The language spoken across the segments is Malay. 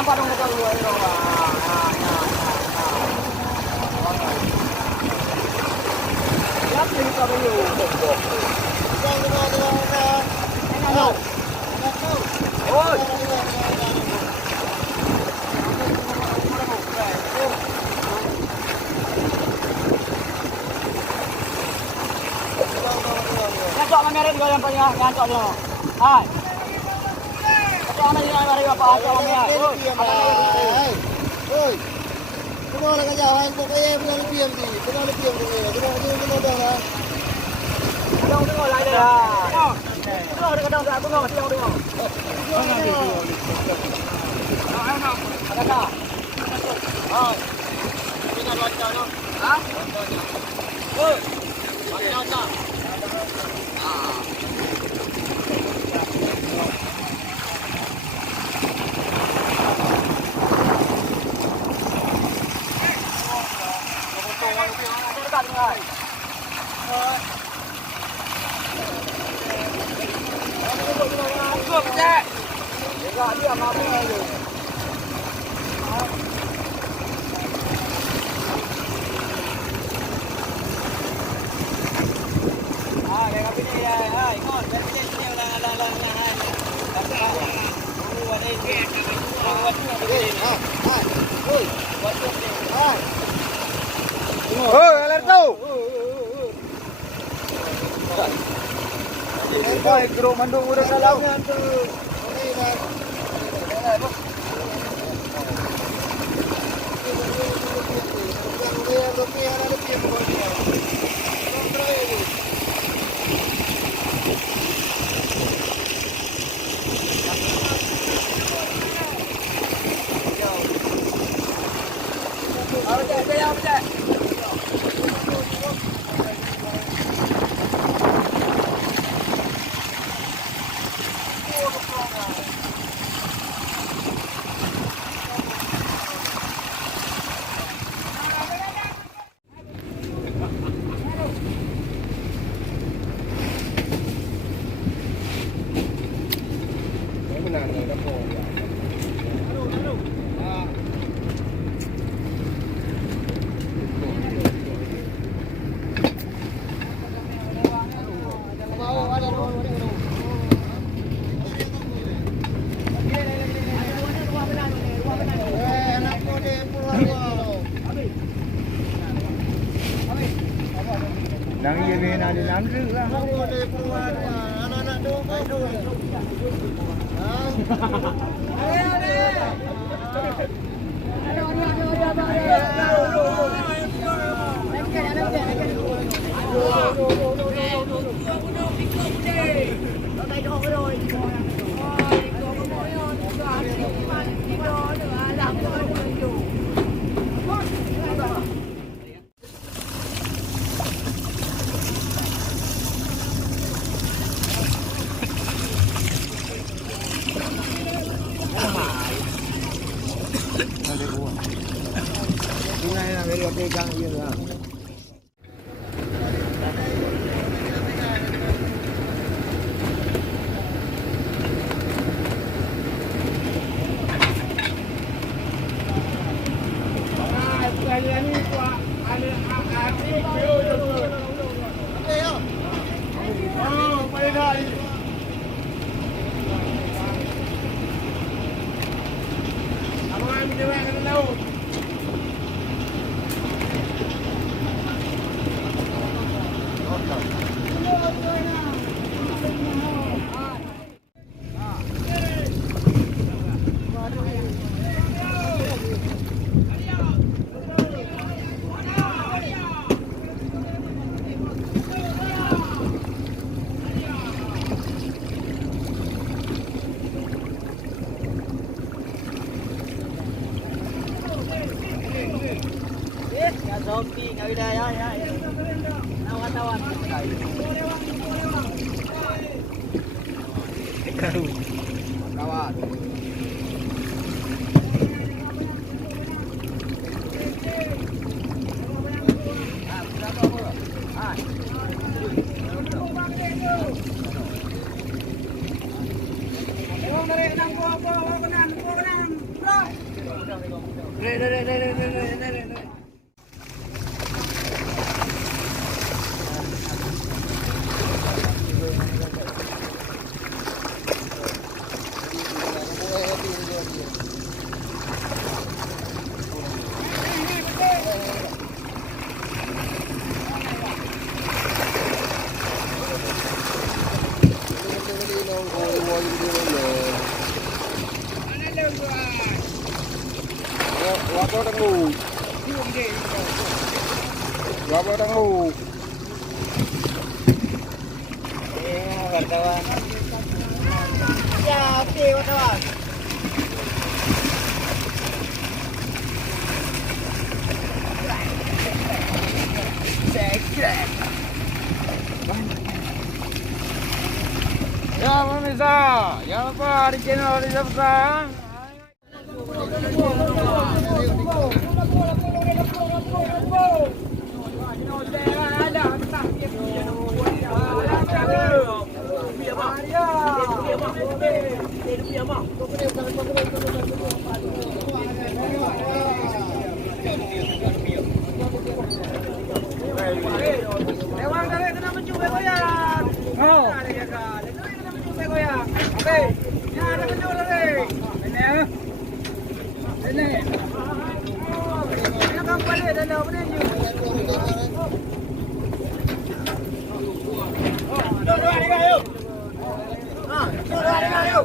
nampak dong kata lu. Ya, pilih kau dulu. Oi. Ngacok kamera juga yang punya ngacok dia. Hai. Ngacok kamera mari apa ngacok kamera. Oi. Kau nak kerja hang kau kaya bukan lebih mesti. Kau lebih mesti. Kau dah lah. Dong tengok lah dia. Tengok dia kadang tak tengok tengok tengok. Ada tak? Oh. Kita baca tu. Ha? Oh. Baca. Dia mampu aja. Kayak apa ni ya? Ikut. Dari sini ulang. Tapi buat ini. Buat ni. Oi. Buat ni. Oi, alat tu. Oi, geruk mandung udah dalam tu. Đang về về nào để làm rước ra. Anak-anak tu baik tu. Ini nak beri apa ikan dia lah. Zombie ngawi dah ya. Tawan. Kawan. Dari 6 po, kanan. Wapo tanggu. Wapo tanggu. Wartawan. Ya, oke wartawan. Ya, pemirsa, jangan lupa di channel di subscribe. Lewat dari kena mencuba goyang. Oh. Kena mencuba goyang. Oke. Ya, ada mencuba tadi. Ini ya. Ini. Ini kamu balik dan apa ni? Dua ni kayu. Dua ni kayu.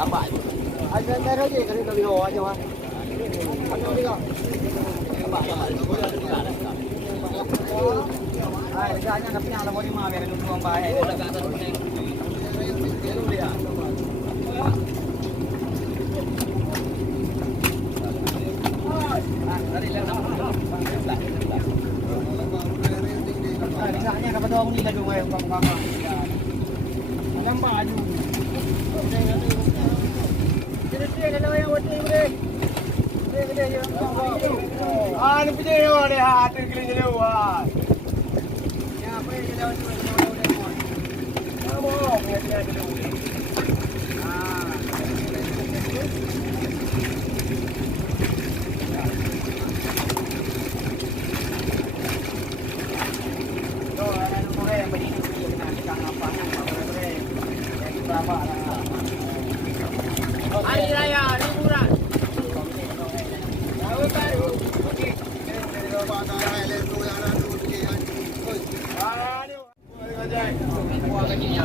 Lambat. Ada taruh je kalau dah biru aja mah. Ada juga. Lambat. Ai, jangan nak piang lah body mah biar lu tuang bahaya. Dah kat atas ni. Lu dia. Risaknya dapat dua ni lagi wei kawan-kawan. Lambat aju. Gede kalau yang wati boleh. Gede je. Ah, ni pergi yo deh, hati kali je lewat. Ya, apa yang dia lewat tu? Kamu, dia dulu. Ah. Tu, ada nombor yang begini nak kita apa yang boleh. Yang berapa lah. Hari raya liburan. Tahu baru. Okey. Buat lagi ni.